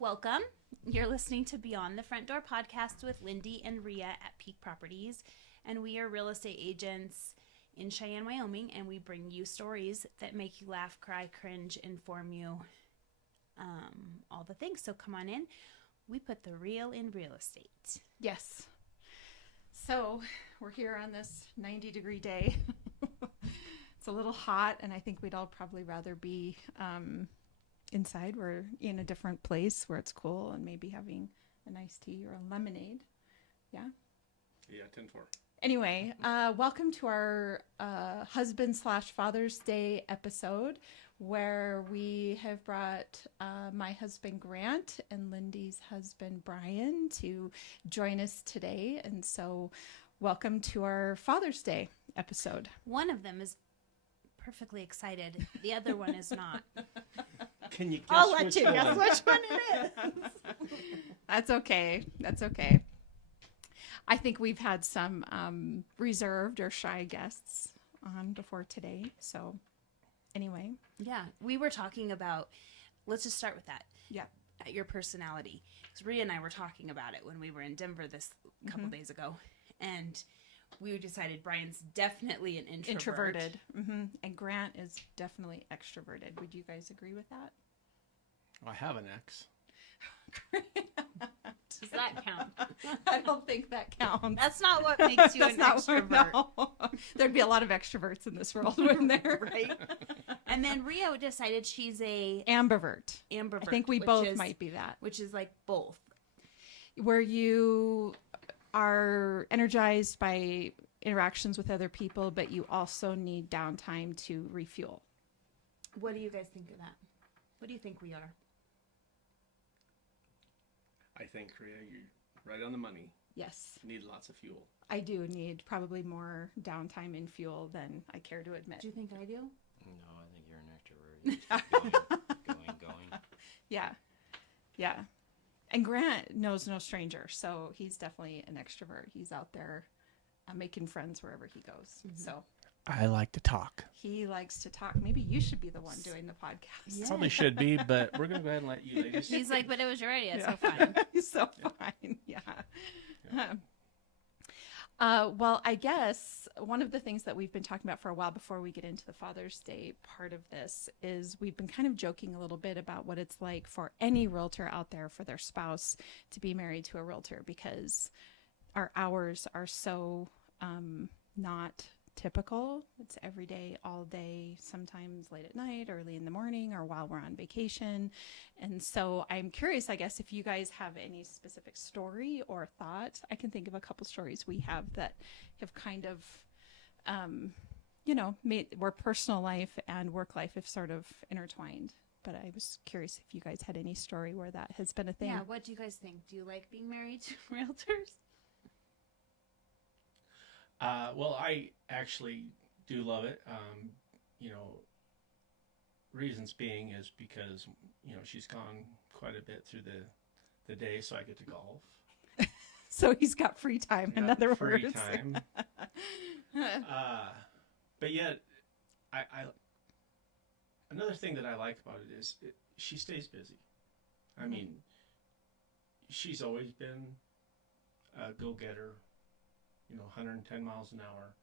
Welcome. You're listening to Beyond the Front Door podcast with Lindee and Rhea at Peak Properties, and we are real estate agents in Cheyenne, Wyoming, and we bring you stories that make you laugh, cry, cringe, inform you, all the things. So come on in. We put the real in real estate. Yes. So we're here on this 90-degree day. It's a little hot, and I think we'd all probably rather be inside. We're in a different place where it's cool and maybe having a nice tea or a lemonade. Yeah? Yeah, 10-4. Anyway, welcome to our husband/Father's Day episode, where we have brought my husband Grant and Lindee's husband Brian to join us today. And so welcome to our Father's Day episode. One of them is perfectly excited. The other one is not. Can you guess I'll let which you one? guess which one it is. That's okay. That's okay. I think we've had some reserved or shy guests on before today. So anyway. Yeah, we were talking about, let's just start with that. Yeah. Your personality. Because Rhea and I were talking about it when we were in Denver this couple days ago. And we decided Brian's definitely an introvert. Introverted. And Grant is definitely extroverted. Would you guys agree with that? I have an ex. Does that count? I don't think that counts. That's not what makes you an extrovert. No. There'd be a lot of extroverts in this world, wouldn't there? Right? And then Rhea decided she's a Ambivert. ambivert. I think we both might be that. Which is like both. Where you are energized by interactions with other people, but you also need downtime to refuel. What do you guys think of that? What do you think we are? I think, Rhea, you're right on the money. Yes, Need lots of fuel. I do need probably more downtime and fuel than I care to admit. Do you think I do? No, I think you're an extrovert. You just keep going. Yeah. And Grant knows no stranger, so he's definitely an extrovert. He's out there making friends wherever he goes. So I like to talk. he likes to talk. Maybe you should be the one doing the podcast. Yeah. Probably should be, but we're going to go ahead and let you ladies. He's like, but it was your idea, Yeah. so fine. He's so fine. Yeah. Well, I guess one of the things that we've been talking about for a while before we get into the Father's Day part of this is we've been kind of joking a little bit about what it's like for any realtor out there for their spouse to be married to a realtor, because our hours are so not typical. It's every day, all day, sometimes late at night, early in the morning, or while we're on vacation. And so I'm curious, I guess, if you guys have any specific story or thought. I can think of a couple stories we have that have kind of, made where personal life and work life have sort of intertwined. But I was curious if you guys had any story where that has been a thing. Yeah, what do you guys think? Do you like being married to realtors? Well, I actually do love it. Reasons being is because, she's gone quite a bit through the day, so I get to golf. So he's got free time, in other free words. time. But yet, I another thing that I like about it is she stays busy. I mean, she's always been a go-getter, 110 miles an hour,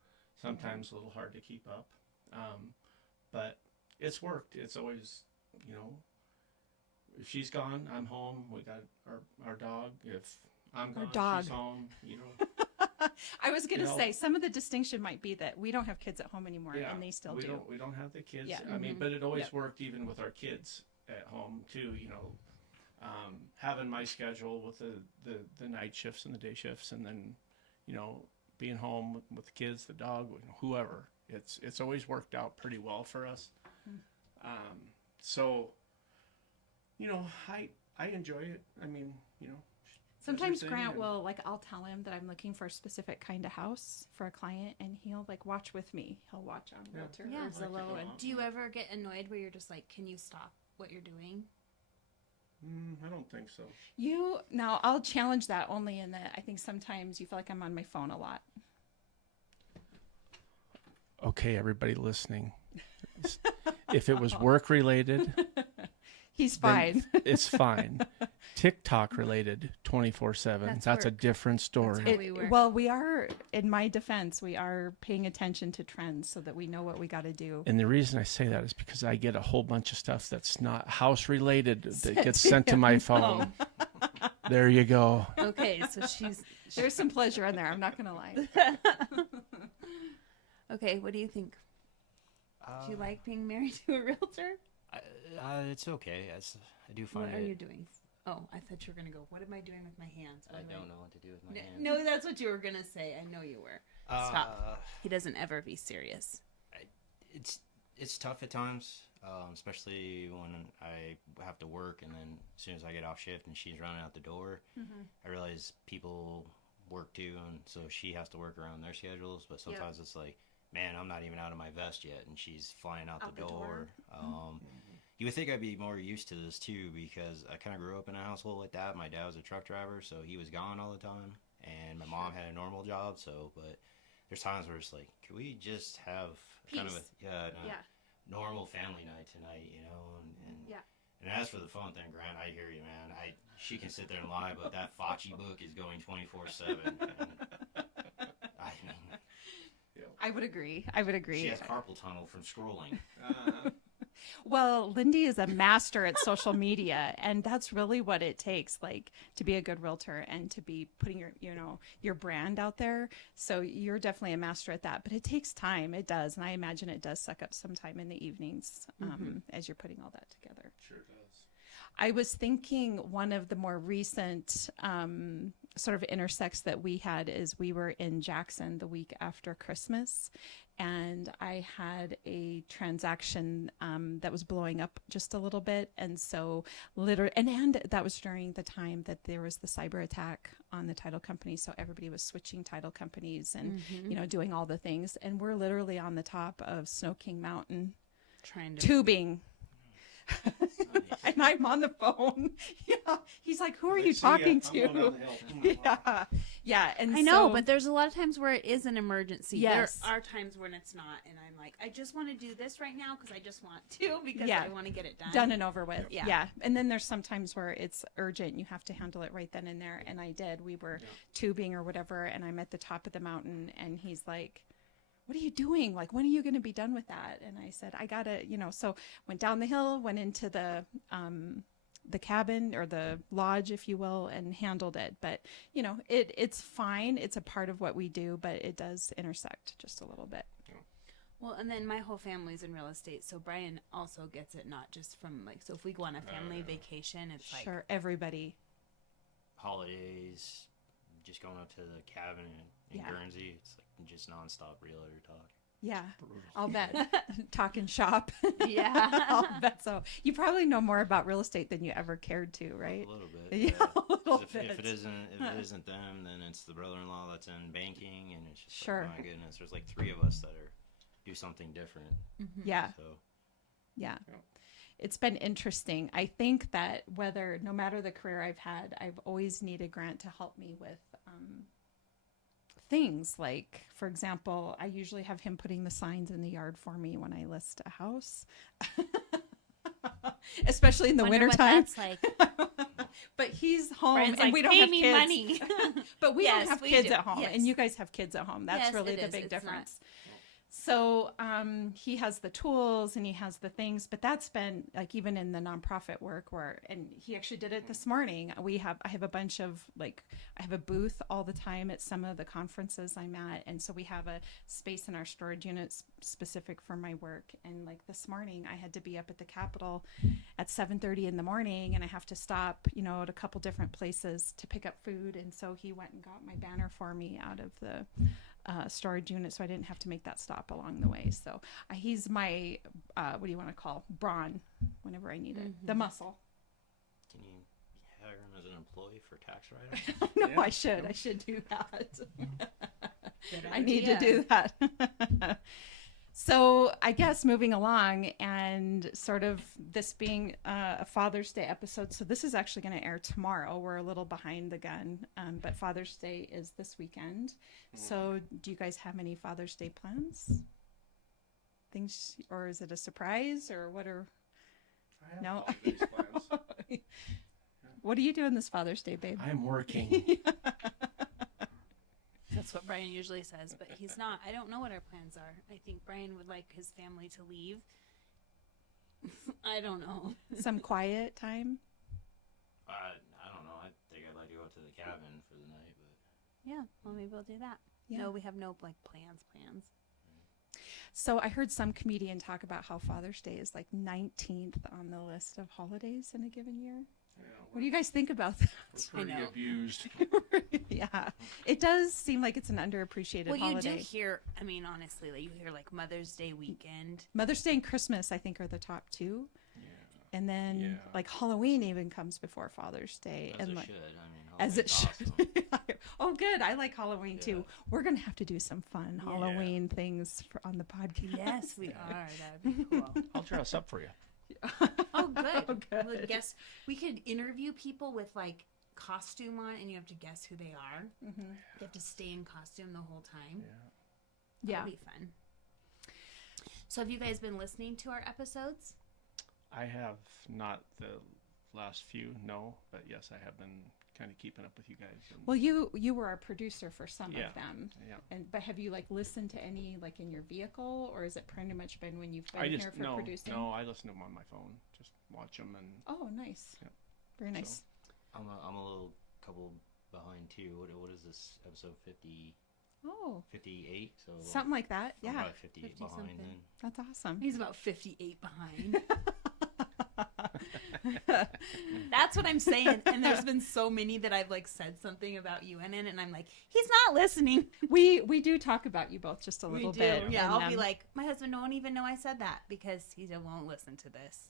sometimes a little hard to keep up. But it's worked. It's always, if she's gone, I'm home. We got our dog. If I'm gone, she's home, I was going to You know- say, some of the distinction might be that we don't have kids at home anymore, Yeah, and they still we do. We don't have the kids. Yeah. I mean, but it always Yep. worked even with our kids at home too. Having my schedule with the night shifts and the day shifts, and then being home with the kids, the dog, whoever. It's always worked out pretty well for us. So I enjoy it. I mean, Sometimes thing, Grant and- will, I'll tell him that I'm looking for a specific kind of house for a client, and he'll, watch with me. He'll watch on Yeah. Realtor Yeah. or like to Zillow. go And out. Do you ever get annoyed where you're just like, can you stop what you're doing? I don't think so. Now, I'll challenge that only in that I think sometimes you feel like I'm on my phone a lot. Okay, everybody listening. If it was work related, He's fine. it's fine. TikTok related 24/7. That's a work. different story. That's how we work. Well, we are, in my defense, we are paying attention to trends so that we know what we got to do. And the reason I say that is because I get a whole bunch of stuff that's not house related that Sent gets to sent to you. my phone. There you go. Okay, so she's There's some pleasure in there. I'm not going to lie. okay. What do you think? Do you like being married to a realtor? It's okay. I do find What are it. you doing? Oh, I thought you were gonna go. What am I doing with my hands? I don't know what to do with my hands. No, that's what you were gonna say. I know you were. Stop. He doesn't ever be serious. It's tough at times, especially when I have to work, and then as soon as I get off shift and she's running out the door, I realize people work too, and so she has to work around their schedules. But sometimes it's like, man, I'm not even out of my vest yet, and she's flying out the door. You would think I'd be more used to this too, because I kind of grew up in a household like that. My dad was a truck driver, so he was gone all the time, and my mom had a normal job. So, but there's times where it's like, could we just have kind of a normal family night tonight, you know? And as for the phone thing, Grant, I hear you, man. She can sit there and lie, but that Fauci book is going 24/7. I would agree. She has carpal tunnel from scrolling. Well, Lindee is a master at social media, and that's really what it takes, like, to be a good realtor and to be putting your brand out there. So you're definitely a master at that, but it takes time. It does, and I imagine it does suck up some time in the evenings as you're putting all that together. Sure does. I was thinking one of the more recent sort of intersects that we had is we were in Jackson the week after Christmas, and I had a transaction that was blowing up just a little bit. And so and that was during the time that there was the cyber attack on the title company. So everybody was switching title companies and, doing all the things. And we're literally on the top of Snow King Mountain Trying to tubing. And I'm on the phone. Yeah. He's like, who are you talking to? Yeah. And I know, but there's a lot of times where it is an emergency. Yes. There are times when it's not, and I'm like, I just want to do this right now because I just want to, because Yeah. I want to get it done and over with. Yeah. Yeah. And then there's some times where it's urgent. You have to handle it right then and there. And I did. We were tubing or whatever, and I'm at the top of the mountain, and he's like, what are you doing? Like, when are you going to be done with that? And I said, I gotta, so went down the hill, went into the cabin or the lodge, if you will, and handled it. But, it's fine. It's a part of what we do, but it does intersect just a little bit. Well, and then my whole family's in real estate, so Brian also gets it, not just from so if we go on a family vacation, it's like. Sure, everybody. Holidays, just going up to the cabin in Guernsey, it's like just nonstop realtor talk. Yeah, I'll bet. Talking shop. Yeah. I'll bet so. You probably know more about real estate than you ever cared to, right? A little bit. Yeah, a little If bit. it isn't them, then it's the brother-in-law that's in banking, and it's just Sure. like, my goodness, there's like 3 of us that do something different. Yeah. So Yeah. It's been interesting. I think that no matter the career I've had, I've always needed Grant to help me with things like, for example, I usually have him putting the signs in the yard for me when I list a house, especially in the wintertime. That's like. But he's home, Brian's and like, we don't pay have me kids. money. But we Yes, don't have we kids do. at home, Yes. and you guys have kids at home. That's Yes, really it the is. big It's difference. So he has the tools and he has the things, but that's been like even in the nonprofit work and he actually did it this morning. I have a bunch of I have a booth all the time at some of the conferences I'm at. And so we have a space in our storage units specific for my work. And like this morning I had to be up at the Capitol at 7:30 in the morning, and I have to stop, at a couple different places to pick up food. And so he went and got my banner for me out of the storage unit, so I didn't have to make that stop along the way. So he's my what do you want to call brawn whenever I need it, the muscle. can you hire him as an employee for tax write-off? No, I should do that. I need to do that. So I guess moving along, and sort of this being a Father's Day episode, so this is actually going to air tomorrow. We're a little behind the gun, but Father's Day is this weekend. So do you guys have any Father's Day plans? Things, or is it a surprise, or what are? I have No. holidays plans. What are you doing this Father's Day, babe? I'm working. That's what Brian usually says, but he's not. I don't know what our plans are. I think Brian would like his family to leave. I don't know. Some quiet time? I don't know. I think I'd like to go up to the cabin for the night, but Yeah, well, maybe we'll do that. Yeah. No, we have no like plans. So I heard some comedian talk about how Father's Day is like 19th on the list of holidays in a given year. Yeah, What do you guys think about that? we're pretty I know. abused. Yeah, it does seem like it's an underappreciated Well, holiday. you do hear. I mean, honestly, like you hear like Mother's Day weekend. Mother's Day and Christmas, I think, are the top two, Yeah. and then Yeah. like Halloween even comes before Father's Day, as and it like should. I mean, as it Halloween's should. awesome. Oh, good. I like Halloween too. Yeah. We're gonna have to do some fun Yeah. Halloween things on the podcast. Yes, we are. That'd be cool. I'll dress up for you. Oh, good. Oh, good. Well, guess we could interview people with like costume on, and you have to guess who they are. Mm-hmm. You have to stay in costume the whole time. Yeah. Yeah. That'd be fun. So, have you guys been listening to our episodes? I have not the last few, no, but yes, I have been kind of keeping up with you guys. And, Well, you were our producer for some Yeah. of them, yeah. but have you like listened to any like in your vehicle, or has it pretty much been when you've been I here just for producing? no, I listen to them on my phone. Just watch them and Oh, nice. Yeah. Very nice. I'm a little couple behind too. What is this episode 50, Oh, 58? So something like that. I'm Yeah, about 58 50 behind something. then. that's awesome. He's about 58 behind. That's what I'm saying. And there's been so many that I've like said something about you in it, and I'm like, he's not listening. We do talk about you both just a little bit. Yeah, and, I'll be like, my husband won't even know I said that because he won't listen to this.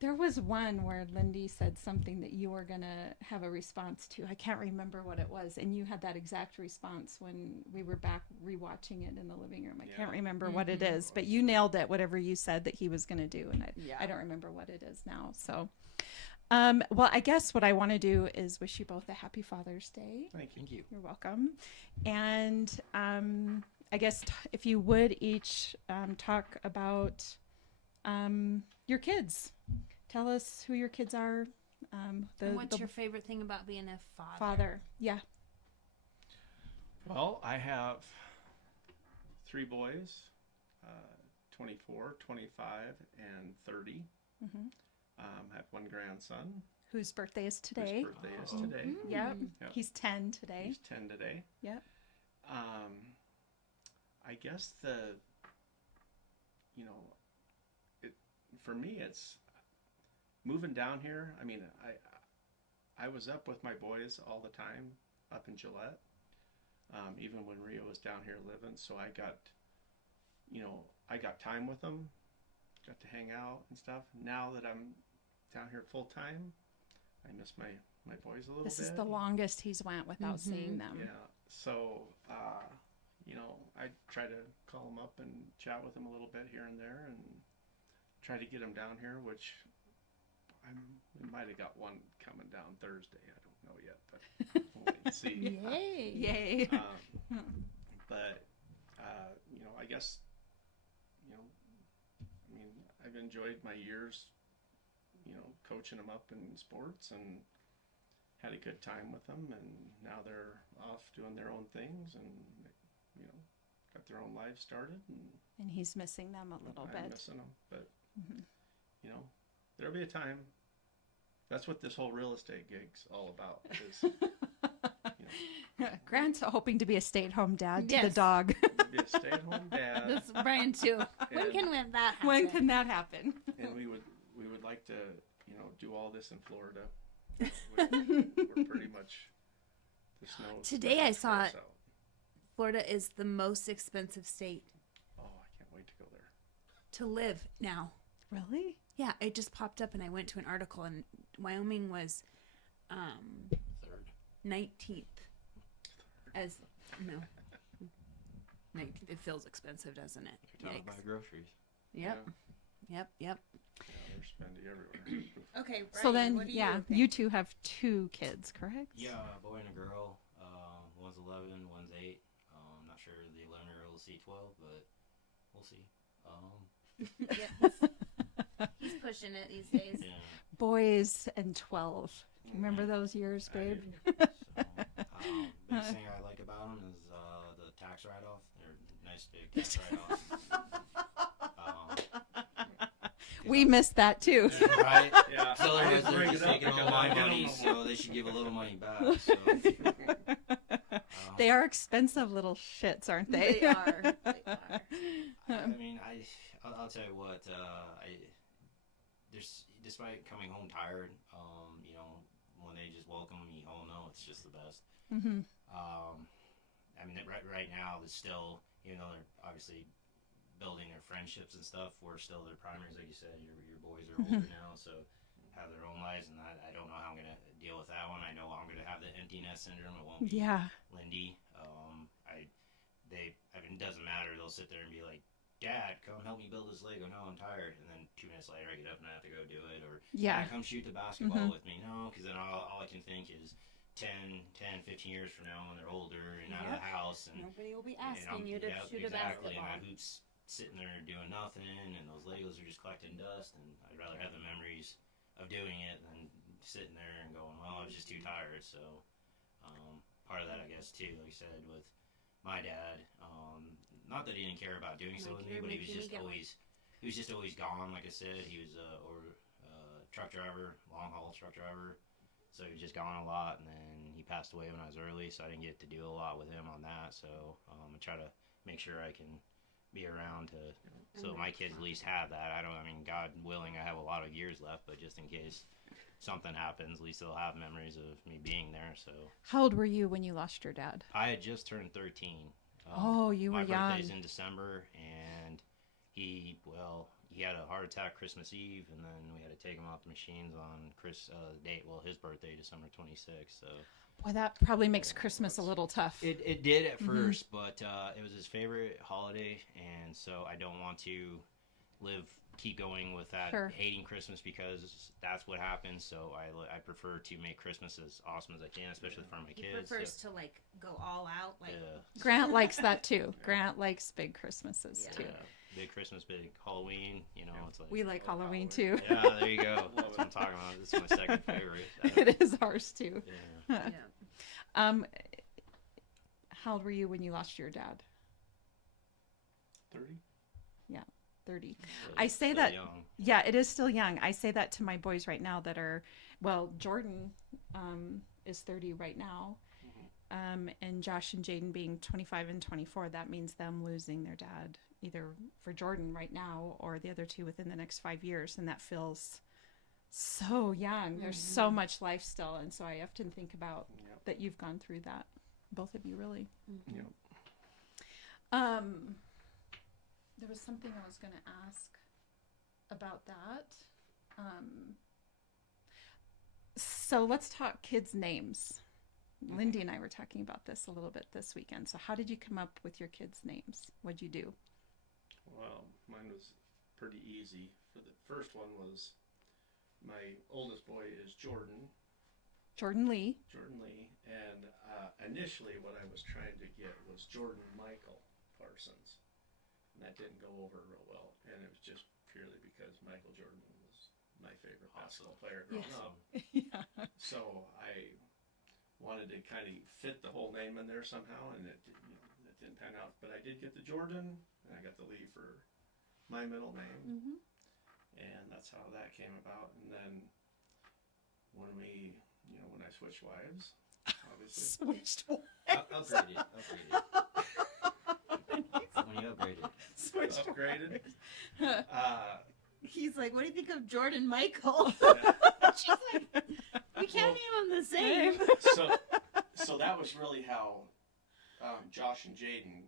there was one where Lindee said something that you were gonna have a response to. I can't remember what it was, and you had that exact response when we were back rewatching it in the living room. I Yeah. can't remember what it is, but you nailed it. Whatever you said that he was gonna do, and Yeah. I don't remember what it is now. So, well, I guess what I want to do is wish you both a happy Father's Day. thank you. Thank you. You're welcome. And I guess if you would each talk about your kids. Tell us who your kids are. And what's your favorite thing about being a father? father? Yeah. Well, I have 3 boys, 24, 25, and 30. Mm-hmm. I have 1 grandson Whose birthday is today? whose birthday is today. Yep. Yeah. He's 10 today. He's 10 today. Yep. I guess for me, it's moving down here. I mean, I was up with my boys all the time up in Gillette, even when Rhea was down here living. So I got time with them, got to hang out and stuff. Now that I'm down here full time, I miss my boys a little bit. This is the longest he's went without seeing them. Yeah. So, I try to call them up and chat with them a little bit here and there, and try to get them down here. Which we might have got one coming down Thursday. I don't know yet, but we'll wait and see. Yay! Yay! But I guess I've enjoyed my years, coaching them up in sports and had a good time with them, and now they're off doing their own things and got their own lives started, and he's missing them a little I'm bit. missing them, but there'll be a time. That's what this whole real estate gig's all about. Is Grant's hoping to be a stay-at-home dad to the Yes. dog. be a stay-at-home dad, That's Brian too. When And- can that happen? When can that happen? and we would like to do all this in Florida. We're pretty much the snow. Today I saw it. Florida is the most expensive state Oh, I can't wait to go there. to live now. Really? Yeah, it just popped up and I went to an article and Wyoming was Third. 19th. As no. 19th. It feels expensive, doesn't it? You're talking Yikes. about groceries. Yep. Yep. Yeah, they're spendy everywhere. Okay, Brian, So then, what do yeah, think? you two have 2 kids, correct? Yeah, a boy and a girl. One's 11, one's 8. Not sure the 11-year-old will see 12, but we'll see. Yeah, he's pushing it these days. Yeah. Boys and 12. Remember those years, babe? Biggest thing I like about them is the tax write-off. They're nice big tax write-offs. We missed that too. Right? Yeah. So otherwise they're Bring just it up taking all because my I get money, them. so they should give a little money back. So, They are expensive little shits, aren't they? They are. They are. I mean, I'll tell you what. There's despite coming home tired, you know, when they just welcome me home, no, it's just the best. Mm-hmm. I mean, right now, there's still, even though they're obviously building their friendships and stuff, we're still their primaries, like you said. Your boys are older now, so have their own lives, and I don't know how I'm gonna deal with that one. I know I'm gonna have the empty nest syndrome. It won't be Yeah. Lindee. I mean, it doesn't matter. They'll sit there and be like, Dad, come help me build this Lego. No, I'm tired. And then 2 minutes later, I get up and I have to go do it. Or, Yeah. Dad, come shoot the basketball with me. No, because then all I can think is 10, 15 years from now when they're older and out of the house. And Nobody will be and asking you to shoot a exactly. basketball. And my hoop's sitting there doing nothing. And those Legos are just collecting dust. And I'd rather have the memories of doing it than sitting there and going, well, I was just too tired. So part of that, I guess, too, like I said, with my dad, not that he didn't care about doing so with me, but he was just always gone. Like I said, he was a truck driver, long haul truck driver, so he was just gone a lot. And then he passed away when I was early, so I didn't get to do a lot with him on that. So I try to make sure I can be around so my kids at least have that. I mean, God willing, I have a lot of years left, but just in case something happens, at least they'll have memories of me being there. So How old were you when you lost your dad? I had just turned 13. You were my young. birthday's in December, and he had a heart attack Christmas Eve, and then we had to take him off the machines on his birthday, December 26th. So Boy, that probably makes Christmas a little tough. it did at first, but it was his favorite holiday, and so I don't want to keep going with that hating Christmas because that's what happens. So I prefer to make Christmas as awesome as I can, especially for my kids. He prefers to like go all out. Like Grant likes that too. Grant likes big Christmases too. Big Christmas, big Halloween. You know, it's like We like Halloween too. Yeah, there you go. That's what I'm talking about. This is my second favorite. It is ours too. Yeah. How old were you when you lost your dad? 30. 30. So I say still that. young. Yeah, it is still young. I say that to my boys right now that are, Jordan is 30 right now. And Josh and Jaden being 25 and 24, that means them losing their dad either for Jordan right now or the other two within the next 5 years. And that feels so young. There's so much life still. And so I often think about that you've gone through that. Both of you really. There was something I was going to ask about that. So let's talk kids' names. Lindee and I were talking about this a little bit this weekend. So how did you come up with your kids' names? What'd you do? Well, mine was pretty easy. For the first one was my oldest boy is Jordan. Jordan Lee. And initially what I was trying to get was Jordan Michael Parsons. And that didn't go over real well. And it was just purely because Michael Jordan was my favorite basketball player growing up. Yeah. So I wanted to kind of fit the whole name in there somehow, and it didn't pan out. But I did get the Jordan, and I got the Lee for my middle name. And that's how that came about. And then when I switched wives, obviously. Switched wives. Upgraded. When you upgraded. Upgraded. he's like, what do you think of Jordan Michael? Yeah. She's like, we can't name them the same. So that was really how Josh and Jaden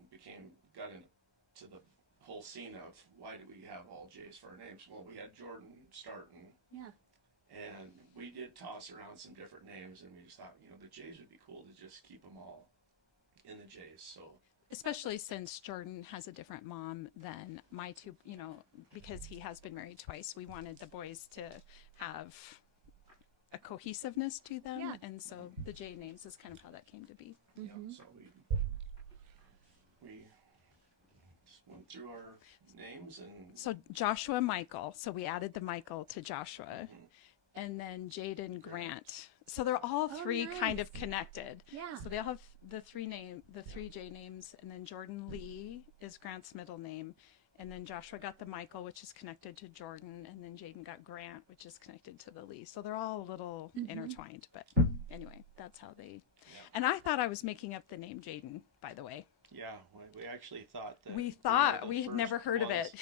got into the whole scene of why do we have all J's for our names? Well, we had Jordan starting. Yeah. And we did toss around some different names, and we just thought, the J's would be cool to just keep them all in the J's. So. Especially since Jordan has a different mom than my two, because he has been married twice. We wanted the boys to have a cohesiveness to them. Yeah. And so the J names is kind of how that came to be. So we just went through our names and. So Joshua Michael. So we added the Michael to Joshua. And then Jaden Grant. So they're all three kind nice. of connected. Yeah. So they all have the three J names, and then Jordan Lee is Grant's middle name, and then Joshua got the Michael, which is connected to Jordan, and then Jaden got Grant, which is connected to the Lee. So they're all a little intertwined, but anyway, that's how they. Yeah. And I thought I was making up the name Jaden, by the way. Yeah, we actually thought that. We were thought the we had first never heard of ones, it.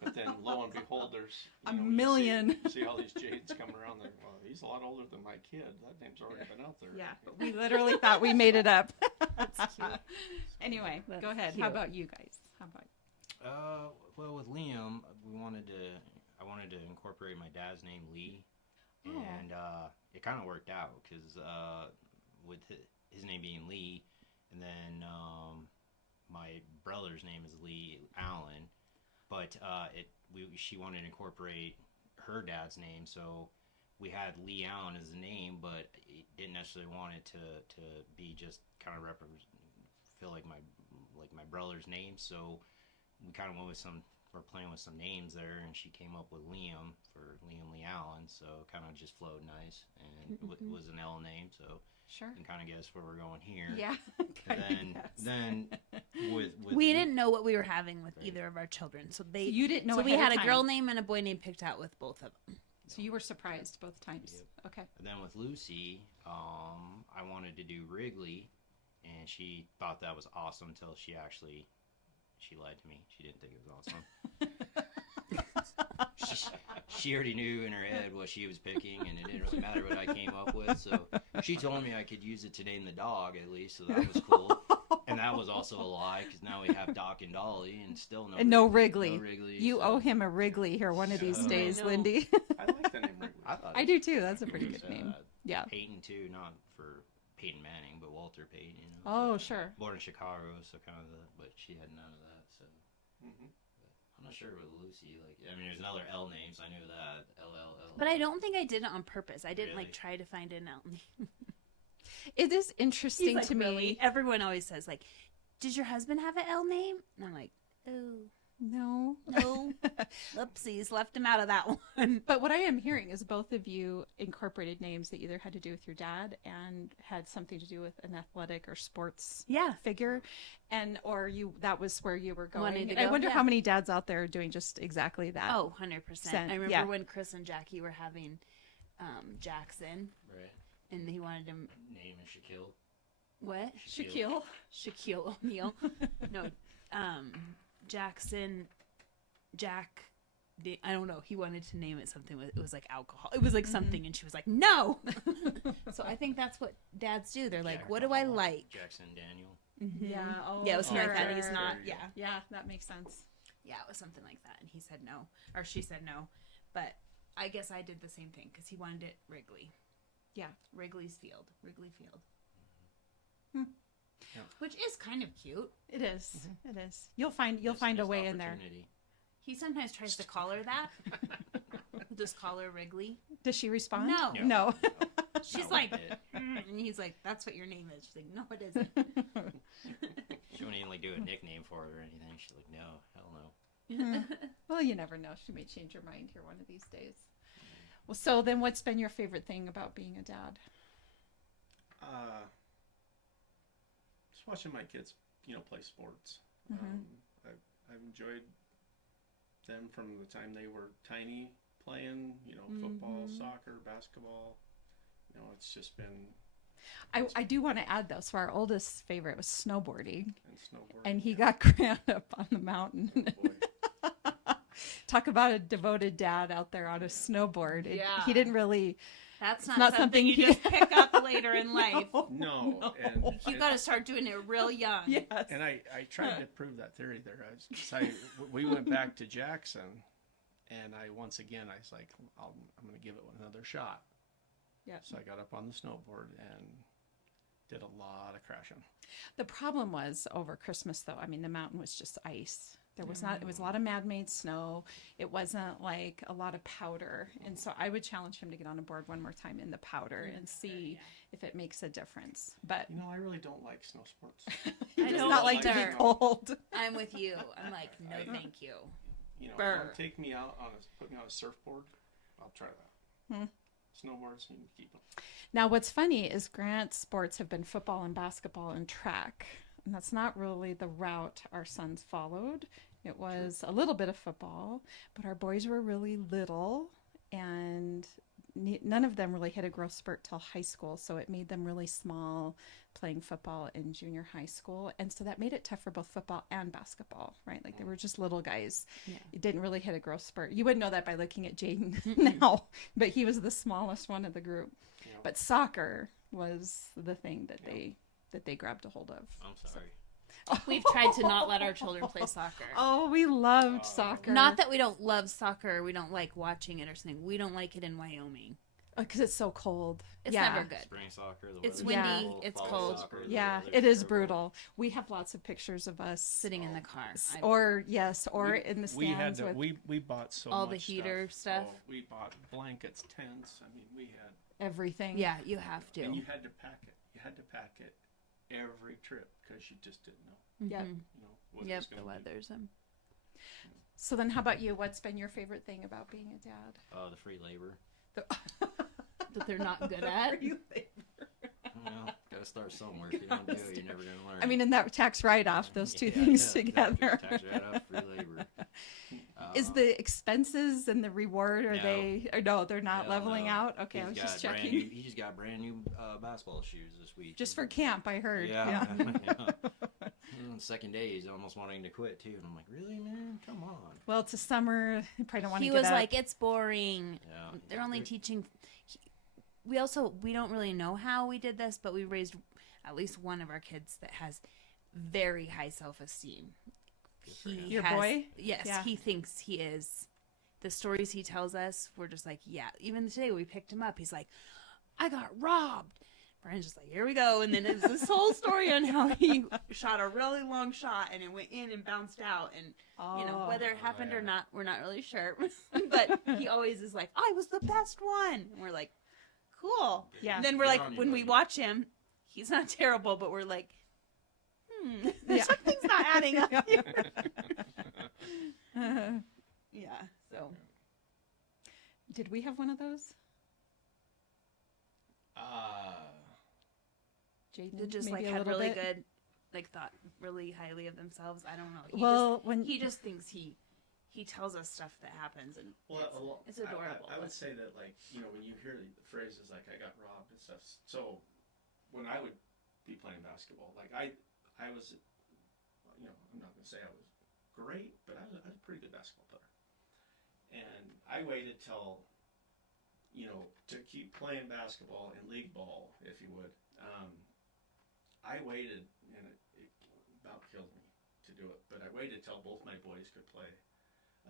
But then, lo and behold, there's A you know, million. You see all these Jades coming around. There. Well, he's a lot older than my kid. That name's already been out there. Yeah, but we literally thought we made it up. That's cute. Anyway, That's go ahead. cute. How about you guys? How about Well, with Liam, I wanted to incorporate my dad's name, Lee, Oh. and it kind of worked out because with his name being Lee, and then my brother's name is Lee Allen, but she wanted to incorporate her dad's name, so we had Lee Allen as a name, but it didn't necessarily want it to be just kind of feel like my brother's name, so we kind of we're playing with some names there, and she came up with Liam for Liam Lee Allen, so kind of just flowed nice, and it was an L name, so sure? you can kind of guess where we're going here. Yeah. And then with We didn't know what we were having with either of our children, so So you didn't know. So we ahead had of a time. girl name and a boy name picked out with both of them. So you were surprised both times. Yep. Okay. And then with Lucy, I wanted to do Wrigley, and she thought that was awesome until she lied to me. She didn't think it was awesome. she already knew in her head what she was picking, and it didn't really matter what I came up with. So she told me I could use it to name the dog at least, so that was cool. And that was also a lie because now we have Doc and Dolly, and still no Wrigley. Wrigley. No Wrigley. You so owe him a Wrigley here one of these So- days, I know. Lindee. I like the name Wrigley. I thought I do too. That's a pretty good name. Yeah. Peyton too, not for Peyton Manning, but Walter Payton. You know, Oh, so sure. born in Chicago, so kind of but she had none of that. So Mhm. I'm not sure with Lucy. I mean, there's another L names. I knew that LL. But I don't think I did it on purpose. I didn't Really? try to find an L name. It is interesting to me. Really? Everyone always says like, "Did your husband have an L name?" And I'm like, "Oh, No. no, oopsies, left him out of that one." But what I am hearing is both of you incorporated names that either had to do with your dad and had something to do with an athletic or sports Yeah. figure, or that was where you were going. Wanted to And I go, wonder yeah. how many dads out there are doing just exactly that. Oh, 100%. I remember yeah. when Chris and Jackie were having Jackson, Right. and he wanted him, Name is Shaquille. what? Shaquille. Shaquille O'Neal. No, Jackson, Jack. I don't know. He wanted to name it something. It was like alcohol. It was like something, and she was like, "No." So I think that's what dads do. They're like, Jack "What do I Alcohol. like?" Jackson Daniel. Yeah. Oh, Yeah, it was something like that. sure. He's not. There you Yeah, Yeah, that makes sense. yeah, it was something like that, and he said no, or she said no. But I guess I did the same thing because he wanted it Wrigley. Yeah. Wrigley Field. Hmm. Yeah. Which is kind of cute. It is. It is. You'll find a Missed way in there. opportunity. He sometimes tries to call her that. He'll just call her Wrigley. Does she respond? No. No. She's Not like, one bit. and he's like, "That's what your name is." She's like, "No, it isn't." She wouldn't even do a nickname for it or anything. She's like, no, hell no. Well, you never know. She may change her mind here one of these days. Well, so then what's been your favorite thing about being a dad? Just watching my kids, play sports. Mhm. I've enjoyed them from the time they were tiny, playing, football, soccer, basketball. It's just been I do want to add though, so our oldest favorite was snowboarding, and snowboarding. and he got Grant up on the mountain. Oh, boy. Talk about a devoted dad out there on a snowboard. Yeah. He didn't really. That's Not not, something something you you- just pick up later in life. No, and You got to start doing it real young. Yes. And I tried to prove that theory there. We went back to Jackson, and I was like, I'm going to give it another shot. Yeah. So I got up on the snowboard and did a lot of crashing. The problem was over Christmas, though. I mean, the mountain was just ice. There was not. It was a lot of man-made snow. It wasn't like a lot of powder, and so I would challenge him to get on a board one more time in the powder and see if it makes a difference. But I really don't like snow sports. he I does don't not like to be either. cold. I'm with you. I'm like, no, thank you. Don't Burr. take me out put me on a surfboard. I'll try that. snowboards, you can keep them. Now, what's funny is Grant's sports have been football and basketball and track. And that's not really the route our sons followed. It was a little bit of football, but our boys were really little, and none of them really hit a growth spurt till high school. So it made them really small playing football in junior high school. And so that made it tough for both football and basketball, right? Like they were just little guys. Yeah. It didn't really hit a growth spurt. You wouldn't know that by looking at Jaden now, but he was the smallest one of the group. Yeah. But soccer was the thing that they grabbed a hold of. I'm sorry. We've tried to not let our children play soccer. Oh, we loved soccer. Not that we don't love soccer, we don't like watching it or something. We don't like it in Wyoming. because it's so cold. It's yeah. never good. Spring soccer. The It's weather's windy, cold, it's fall cold. soccer, the Yeah, weather's it is terrible. brutal. We have lots of pictures of us Sitting in the car. or in the stands We had to, with we bought so all much the heater stuff. Oh, we bought blankets, tents. I mean, we had, everything. Yeah, you have to. and you had to pack it. You had to pack it every trip because you just didn't know. Yeah. Mhm. You know what it Yep, was the going to be. weather's So then, how about you? What's been your favorite thing about being a dad? The free labor. that they're not good at. Well, gotta start somewhere. If you don't do it, you're never gonna learn. I mean, and that tax write-off, those two Yeah, things yeah, together. Tax write-off, free labor. Is the expenses and the reward, are No. they, or no, they're not Hell leveling no. out? Okay, I was He's just got brand checking. new- he just got brand new basketball shoes this week. Just for camp, I heard. Yeah. And the second day, he's almost wanting to quit too, and I'm like, really, man? Come on. Well, it's a summer. You probably don't want to He get was up. like, it's boring. Yeah. They're only teaching. We don't really know how we did this, but we raised at least one of our kids that has very high self-esteem. for him. Your boy? Yes, Yeah. he thinks he is. The stories he tells us, we're just like, yeah. Even today, we picked him up. He's like, I got robbed. Brian's just like, here we go. And then it's this whole story on how he shot a really long shot and it went in and bounced out. And, whether it happened or yeah. not, we're not really sure. But he always is like, I was the best one. And we're like, cool. Yeah. And then we're Good like, on you, when we buddy. watch him, he's not terrible, but we're like, Yeah. something's not adding up here. Yeah. So Did we have one of those? Jaden, they just maybe like a had little really bit? good, like thought really highly of themselves. I don't know. He just thinks he tells us stuff that happens, and it's adorable. I would say that, like, when you hear the phrases like "I got robbed" and stuff. So when I would be playing basketball, like I was, I'm not gonna say I was great, but I was a pretty good basketball player. And I waited till, to keep playing basketball in league ball, if you would. I waited, and it about killed me to do it, but I waited till both my boys could play.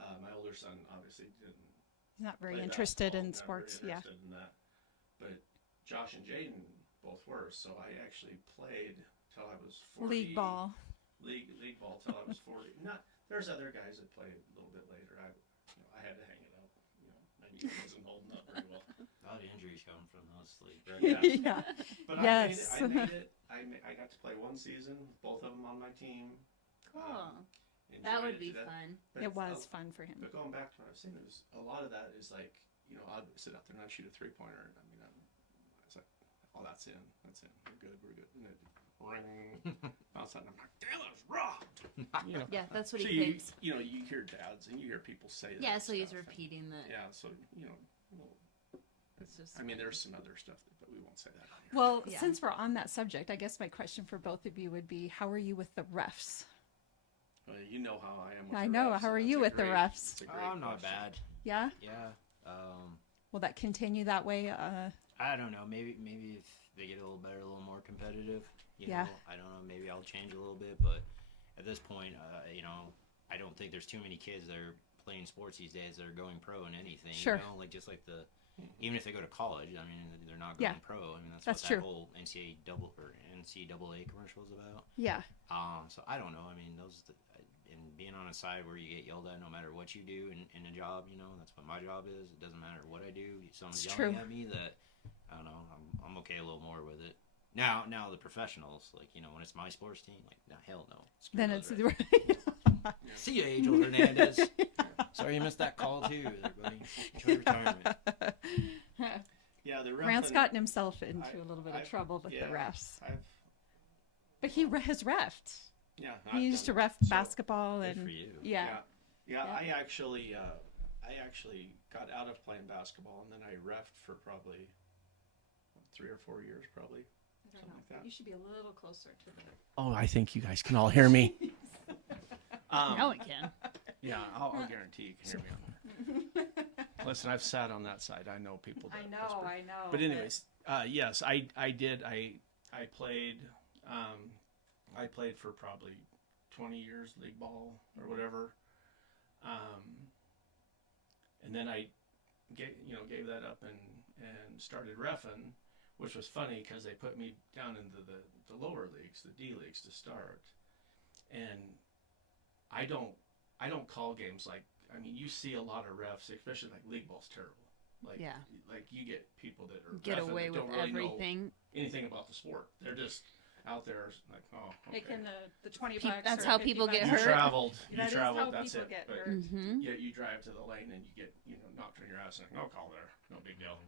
My older son obviously didn't. He's not very play interested basketball, in not sports. very Yeah. interested in that. But Josh and Jaden both were, so I actually played till I was 40. League ball. League ball till I was 40. There's other guys that played a little bit later. I had to hang it up. My knee wasn't holding up very well. A lot of injuries come from those leagues. Yeah. Yeah. But Yes. I made it. I got to play one season, both of them on my team. Cool. Enjoyed That would it be to death. fun. But It was fun for him. But going back to what I was saying, there's a lot of that is like, I'd sit out there and I'd shoot a 3-pointer, and it's like, oh, that's in. We're good. And it ring outside, and I'm like, damn, I was robbed. Yeah, that's what So he you, claims. you hear dads and you hear people say that. Yeah, so he's stuff, and- repeating the. Yeah, so It's just. there's some other stuff, but we won't say that on here. Well, Yeah. since we're on that subject, I guess my question for both of you would be, how are you with the refs? Well, you know how I am. With I the know. refs, How are so you it's a with the great- refs? it's a great I'm not question. bad. Yeah? Yeah. Will that continue that way? I don't know. Maybe if they get a little better, a little more competitive. Yeah. I don't know. Maybe I'll change a little bit, but at this point, I don't think there's too many kids that are playing sports these days that are going pro in anything. Sure. Even if they go to college, I mean, they're not Yeah. going pro. I mean, That's what true. that whole NCAA commercial is about. Yeah. So I don't know. I mean, and being on a side where you get yelled at no matter what you do in a job, that's what my job is. It doesn't matter what I do. Someone's It's yelling true. at me that, I don't know, I'm okay a little more with it. Now the professionals, like, when it's my sports team, like, no, hell no. Screw Then those it's refs. See ya, Angel Hernandez. Sorry you missed that call too, there, buddy. Enjoy retirement. Yeah, the ref. Grant's gotten himself into a little bit of I've- trouble with yeah, the refs. I've But he has refed. yeah. He I've used to done ref it. So, basketball Good and for you. yeah. Yeah, Yeah. I actually got out of playing basketball, and then I refed for probably 3 or 4 years, probably. I don't Something know. like that. You should be a little closer to the. Oh, I think you guys can all hear me. No, it can. Yeah, I'll guarantee you can hear me. Listen, I've sat on that side. I know people. That whisper. I know. But anyways, yes, I did. I played. I played for probably 20 years league ball or whatever. And then I gave that up and started reffing, which was funny because they put me down into the lower leagues, the D leagues to start. And I don't call games like, I mean, you see a lot of refs, especially like league ball's terrible. Like, Yeah. like you get people that are Get reffing away that with don't really know everything. anything about the sport. They're just out there like, oh, okay. Making the 20 bucks. That's or how 50 people get bucks. You hurt. traveled. That is how That's people it. get But hurt. Mm-hmm. yeah, you drive to the lane and you get knocked on your ass and no call there, no big deal.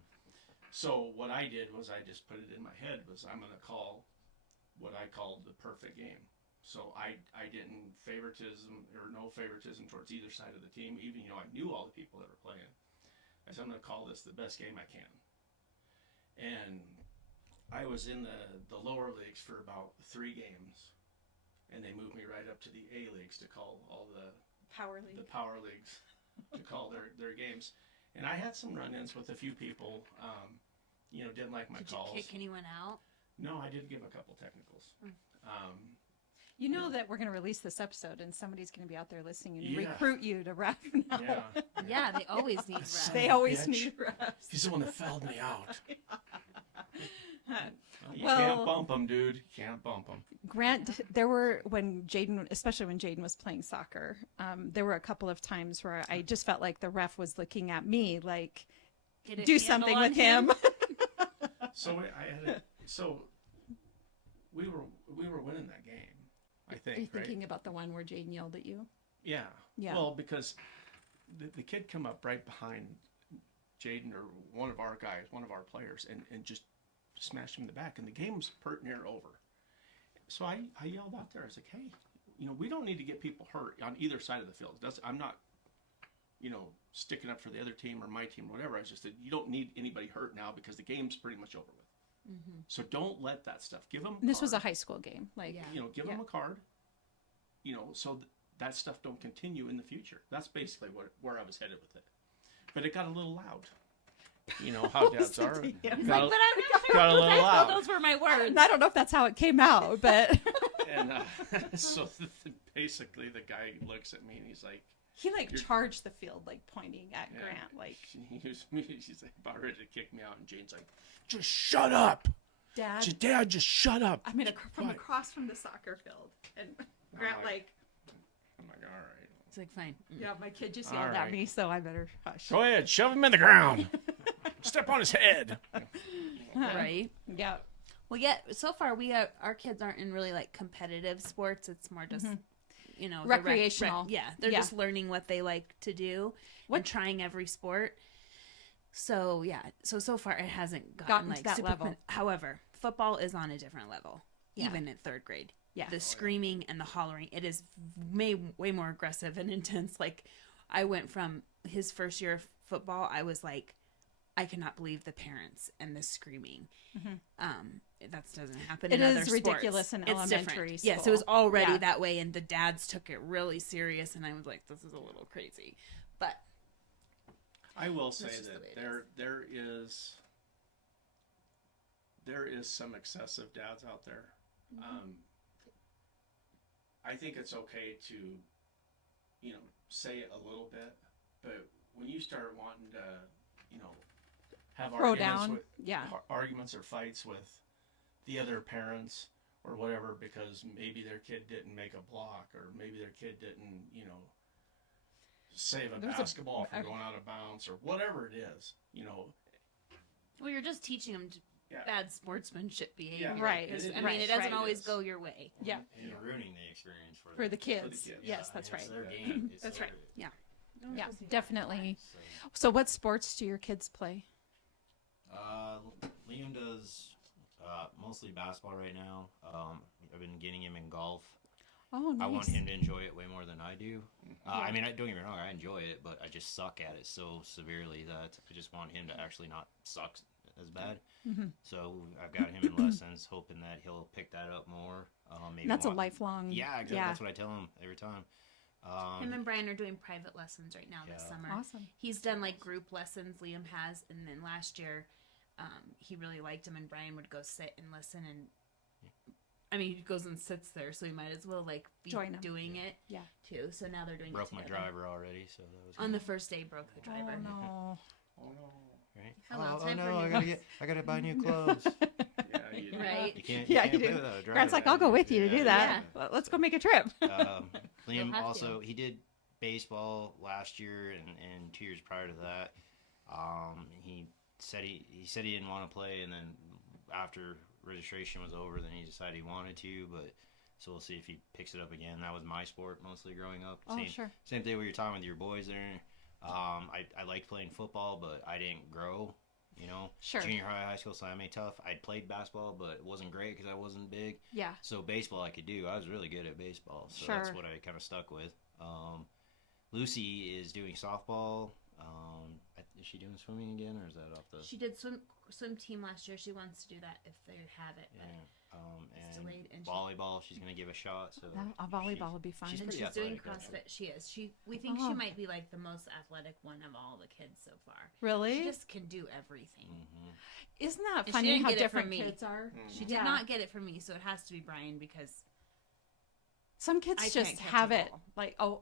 So what I did was I just put it in my head was I'm gonna call what I called the perfect game. So I didn't no favoritism towards either side of the team, even I knew all the people that were playing. I said I'm gonna call this the best game I can. And I was in the lower leagues for about 3 games, and they moved me right up to the A leagues to call all the Power league. power leagues to call their games. And I had some run-ins with a few people. Didn't like my Did you calls. kick anyone out? No, I did give a couple technicals. You know that we're going to release this episode, and somebody's going to be out there listening and Yeah. recruit you to ref now. Yeah. Yeah, they always need refs. They always Bitch. need refs. He's the one that fouled me out. You Well- can't bump him, dude. You can't bump him. Grant, there were especially when Jaden was playing soccer, there were a couple of times where I just felt like the ref was looking at me like, Get a do handle something on with him. So we were winning that game. I Are you think, right? thinking about the one where Jaden yelled at you? Yeah. Yeah. Well, because the kid come up right behind Jaden or one of our guys, one of our players, and just smashed him in the back, and the game was pert near over. So I yelled out there. I was like, hey, we don't need to get people hurt on either side of the field. I'm not, sticking up for the other team or my team or whatever. I just said, you don't need anybody hurt now because the game's pretty much over with. Mm-hmm. So don't let that stuff. Give them. And this was a high school game. Like, Yeah. Give them a card. So that stuff don't continue in the future. That's basically where I was headed with it. But it got a little loud. How dads are. He's Got like, a- but I'm not got a little sure loud. those were my words. I don't know if that's how it came out, but And so basically the guy looks at me and he's like, he You're- charged the field, like pointing at Yeah. Grant, like, he's like about ready to kick me out, and Jane's like, just shut up, Dad, Dad, just shut up. I'm from What? across from the soccer field, and Grant like- like, I'm like, all right, It's like, fine. yeah, my kid just All yelled at right. me, so I better hush. go ahead, shove him in the ground, step on his head. Right? Yeah, Well, yeah, so far our kids aren't in really like competitive sports. It's more just, the Recreational. they're Yeah. just learning what they like to do and trying every sport. So, yeah. So far it hasn't gotten to like that super level. However, football is on a different level, Yeah. even in 3rd grade. Yeah. The screaming and the hollering, it is way more aggressive and intense. Like, I went from his first year of football, I was like, I cannot believe the parents and the screaming. That doesn't happen It in other is sports. ridiculous in It's elementary different. Yes, it school. was already Yeah. that way, and the dads took it really serious, and I was like, this is a little crazy. But I will say just the that way it there is some excessive dads out there. I think it's okay to, say it a little bit, but when you start wanting to, have throw arguments down. with Yeah, arguments or fights with the other parents or whatever because maybe their kid didn't make a block or maybe their kid didn't, save a There's a- basketball from going out of bounds or whatever it is, well, you're just teaching them Yeah. bad sportsmanship behavior. Yeah. Right. 'Cause, It I is. mean, it doesn't Right. always It is. go your way. yeah, And you're ruining the experience for for the them. kids. kids. Yes, Yeah, that's it's right. their game. It's That's their- right. Yeah. Yeah, definitely. So, So, what sports do your kids play? Liam does mostly basketball right now. I've been getting him in golf. Oh, nice. I want him to enjoy it way more than I do. I mean, don't get me wrong, I enjoy it, but I just suck at it so severely that I just want him to actually not suck as bad. Mm-hmm. So I've got him in lessons, hoping that he'll pick that up more. Maybe And that's a lifelong. Yeah, exactly. That's what I tell him every time. Him and Brian are doing private lessons right now this summer. Awesome. He's done like group lessons, Liam has, and then last year he really liked him, and Brian would go sit and listen. And I mean, he goes and sits there, so he might as well like be Join him. doing it too. So now they're doing broke it my together. driver already, so that was On the first day, broke the driver. Oh no. Oh no. right. Hello, oh time for no, new I gotta buy new clothes. Yeah, you do. Right. You can't. Yeah, you you can't do. play without a driver. Grant's like, I'll go with you to do that. Yeah. Let's go make a trip. You'll Liam have also to. he did baseball last year and 2 years prior to that. He said he didn't want to play, and then after registration was over, then he decided he wanted to. But so we'll see if he picks it up again. That was my sport mostly growing up. Oh, Same, sure. Same thing where you're talking with your boys there. I liked playing football, but I didn't grow. You know, Sure. Junior high school, so I made tough. I played basketball, but it wasn't great because I wasn't big. Yeah. So baseball I could do. I was really good at baseball, so Sure. that's what I kind of stuck with. Lucy is doing softball. Is she doing swimming again, or is that off the? She did swim team last year. She wants to do that if they have it. But it's And delayed, and volleyball, she's gonna give a shot. So A volleyball would be fun. she's and pretty she's doing athletic, CrossFit. She is. We think Oh. she might be like the most athletic one of all the kids so far. Really? She just can do everything. Isn't that And she funny didn't how get it different from me. kids are? She did not get it from me, so it has to be Brian because Some kids I just can't catch have a it. ball. Like, oh,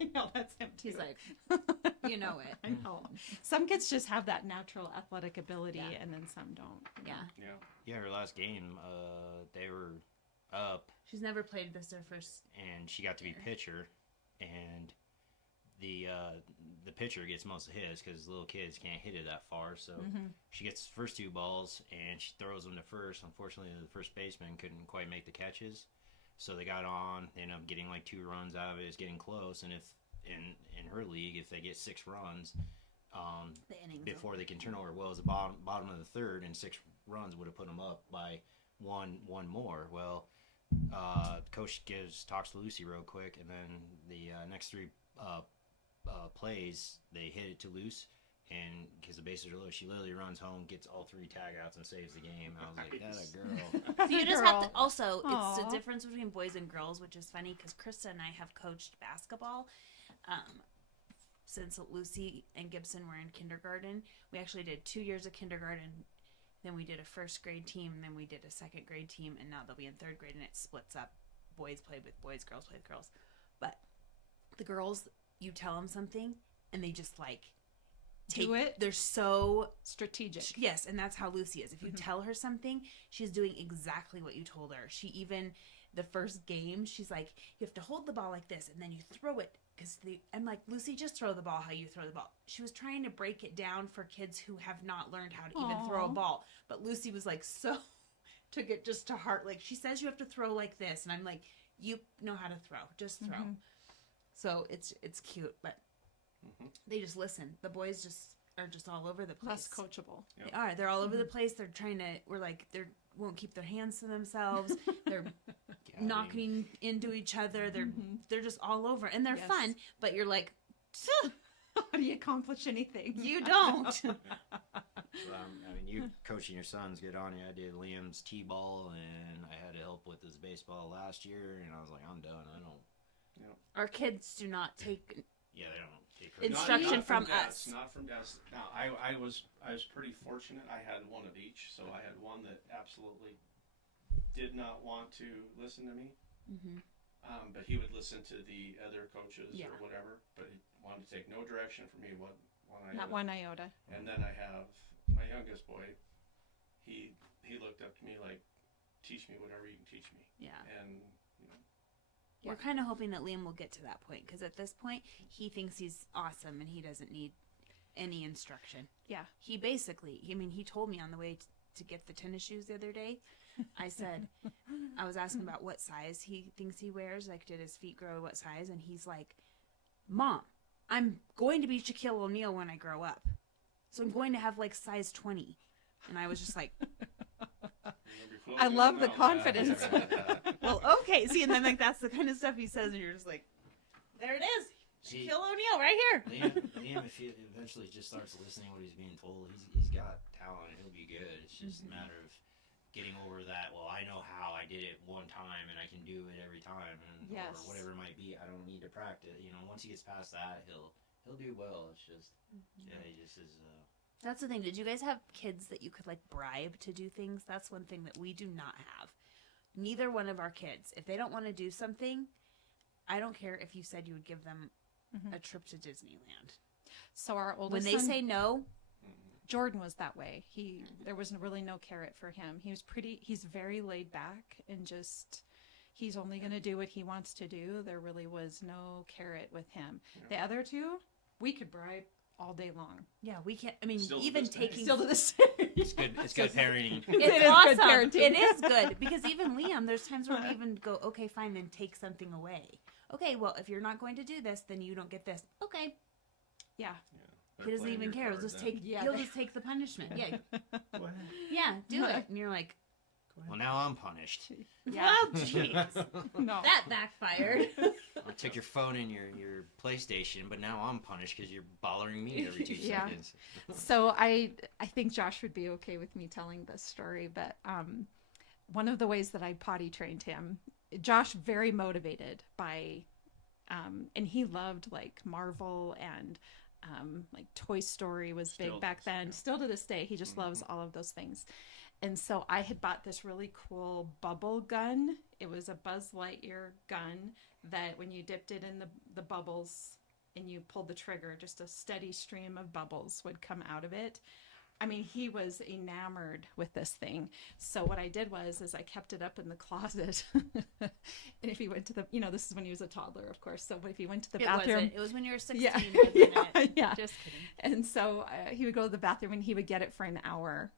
I know that's him too. he's like, you know it. I know. Some kids just have that natural athletic ability, Yeah. and then some don't. Yeah. Yeah. Yeah, her last game, they were up, She's never played this her first. and she got to be pitcher, and the pitcher gets most of his because little kids can't hit it that far. So she gets the first 2 balls and she throws them to first. Unfortunately, the first baseman couldn't quite make the catches, so they got on. They ended up getting like 2 runs out of it. It's getting close, and if in her league, if they get 6 runs, The innings before they can turn over, well, it's the bottom of the third, and 6 runs would have put them up by one more. Well, coach talks to Lucy real quick, and then the next 3 plays, they hit it to Luce, and because the bases are low, she literally runs home, gets all 3 tagouts, and saves the game. I was like, that a girl. So you just Girl. have to also, it's Aw. the difference between boys and girls, which is funny because Krista and I have coached basketball since Lucy and Gibson were in kindergarten. We actually did 2 years of kindergarten, then we did a first grade team, and then we did a second grade team, and now they'll be in 3rd grade, and it splits up. Boys play with boys, girls play with girls. But the girls, you tell them something and they just like Do it? They're so Strategic. yes, and that's how Lucy is. If you tell her something, she's doing exactly what you told her. She even the first game, she's like, you have to hold the ball like this and then you throw it I'm like, Lucy, just throw the ball how you throw the ball. She was trying to break it down for kids who have not learned how to even throw a Aw. ball. But Lucy was like so took it just to heart. Like, she says you have to throw like this, and I'm like, you know how to throw. Just throw. So it's cute, but they just listen. The boys are just all over the place. Less coachable. They are. They're all over the place. They're trying to. We're like they won't keep their hands to themselves. They're knocking into each other. They're just all over, and they're Yes. fun. But you're like, How do you accomplish anything? you don't. So, I mean, you coaching your sons, good on you. I did Liam's t-ball, and I had to help with his baseball last year, and I was like, I'm done. I don't. Our kids do not take. Yeah, they don't take Instruction from dads, us. Not from dads. Now, I was pretty fortunate. I had one of each. So I had one that absolutely did not want to listen to me, but he would listen to the other coaches Yeah. or whatever. But he wanted to take no direction from me. Not one iota. And then I have my youngest boy. He looked up to me like, teach me whatever you can teach me. Yeah. And We're kind of hoping that Liam will get to that point because at this point he thinks he's awesome and he doesn't need any instruction. Yeah. He basically, he told me on the way to get the tennis shoes the other day. I said, I was asking about what size he thinks he wears, like did his feet grow what size, and he's like, Mom, I'm going to be Shaquille O'Neal when I grow up, so I'm going to have like size 20. And I was just like, I love the confidence. well, okay. See, and then like that's the kind of stuff he says, and you're just like, there it is. See, Shaquille O'Neal right here. Liam, if he eventually just starts listening to what he's being told, he's got talent. He'll be good. It's just a matter of getting over that. Well, I know how. I did it one time, and I can do it every time, and Yes. or whatever it might be. I don't need to practice. You know, once he gets past that, he'll do well. It's just yeah, he just is. That's the thing. Did you guys have kids that you could like bribe to do things? That's one thing that we do not have. Neither one of our kids. If they don't want to do something, I don't care if you said you would give them a trip to Disneyland. So our When oldest they son, say no, Jordan was that way. There was really no carrot for him. He's very laid back and just, he's only going to do what he wants to do. There really was no carrot with him. The other two, we could bribe all day long. yeah, we can't. I mean, Still to even this day. taking Still to this day. It's good. It's good parenting. It's It is awesome. good parenting. It is good because even Liam, there's times where we even go, okay, fine, then take something away. Okay, well, if you're not going to do this, then you don't get this. Okay, Yeah. he doesn't even care. He'll just take. Yeah. He'll just take the punishment. Yeah, Go ahead. yeah, do it. And you're like, Well, now I'm punished. Yeah. well, jeez, No. that backfired. I took your phone and your PlayStation, but now I'm punished because you're bothering me every 2 Yeah. seconds. So I think Josh would be okay with me telling this story, but one of the ways that I potty trained him, Josh very motivated by, and he loved like Marvel and like Toy Story was big Still back does, then. yeah. Still to this day, he just loves all of those things. And so I had bought this really cool bubble gun. It was a Buzz Lightyear gun that when you dipped it in the bubbles and you pulled the trigger, just a steady stream of bubbles would come out of it. I mean, he was enamored with this thing. So what I did was I kept it up in the closet. And if he went to the, this is when he was a toddler, of course. So if he went to the bathroom. Wasn't. It was when you were 16. Yeah. Wasn't Yeah, it? yeah. Just kidding. And so he would go to the bathroom and he would get it for an hour.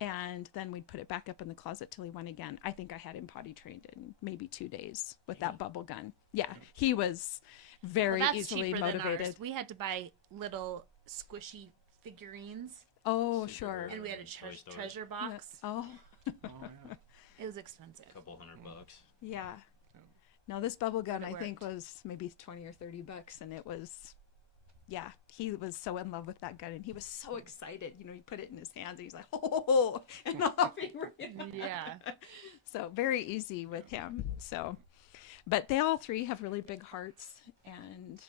And then we'd put it back up in the closet till he went again. I think I had him potty trained in maybe 2 days with that bubble gun. Yeah, he was very Well, that's easily cheaper than motivated. ours. We had to buy little squishy figurines, Oh, Super. sure. and we had a Toy Story. treasure box. Oh, Oh, yeah. It was expensive. A couple $100. yeah. No, this bubble gun But it I think worked. was maybe $20 or $30, and it was, yeah, he was so in love with that gun, and he was so excited. He put it in his hands, and he's like, oh, and off he ran. Yeah. So very easy with him. So, but they all three have really big hearts, and